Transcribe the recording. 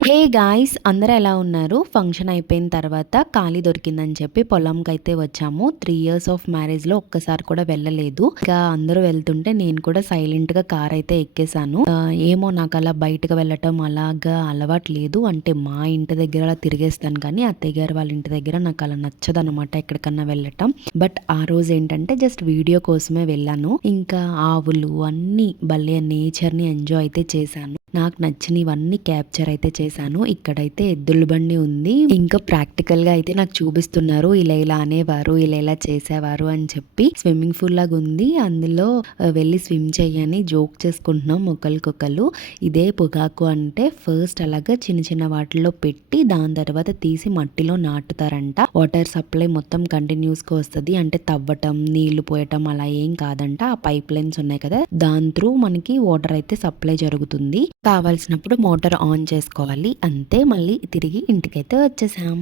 Hey guys, అందరూ ఎలా ఉన్నారు? ఫంక్షన్ అయిపోయిన తర్వాత ఖాళీ దొరికిందని చెప్పి పొలంకైతే వచ్చాము. 3 ఇయర్స్ ఆఫ్ మ్యారేజ్‌లో ఒక్కసారి కూడా వెళ్ళలేదు. ఇంకా అందరూ వెళ్తుంటే నేను కూడా సైలెంట్‌గా కార్ అయితే ఎక్కేసాను. ఏమో నాకలా బయటకు వెళ్ళటం అలాగా అలవాటు లేదు. అంటే మా ఇంటి దగ్గర అలా తిరిగేస్తాను కానీ అత్తయ్య గారు వాళ్ళ ఇంటి దగ్గర నాకు అలా నచ్చదనమాట ఎక్కడికన్నా వెళ్ళటం. బట్ ఆ రోజు ఏంటంటే జస్ట్ వీడియో కోసమే వెళ్ళాను. ఇంకా ఆవులు అన్నీ భలే నేచర్‌ని ఎంజాయ్ అయితే చేశాను. నాకు నచ్చినవన్నీ క్యాప్చర్ అయితే చేశాను. ఇక్కడైతే ఎద్దుల బండి ఉంది. ఇంకా ప్రాక్టికల్ గా అయితే నాకు చూపిస్తున్నారు. ఇలా ఇలా అనేవారు, ఇలా ఇలా చేసేవారు అని చెప్పి. స్విమ్మింగ్ పూల్ లాగా ఉంది. అందులో వెళ్ళి స్విమ్ చేయని జోక్ చేసుకుంటున్నాం ఒకరికొకరు. ఇదే పొగాకు అంటే ఫస్ట్ అలాగా చిన్న చిన్న వాటిల్లో పెట్టి దాని తర్వాత తీసి మట్టిలో నాటుతారంట. వాటర్ సప్లై మొత్తం కంటిన్యూస్ గా వస్తుంది. అంటే తవ్వటం, నీళ్లు పోయటం అలా ఏం కాదంట. ఆ పైప్ లైన్స్ ఉన్నాయి కదా, దాని త్రూ మనకి వాటర్ అయితే సప్లై జరుగుతుంది. కావాల్సినప్పుడు మోటార్ ఆన్ చేసుకోవాలి అంతే. మళ్ళీ తిరిగి ఇంటికైతే వచ్చేసాం.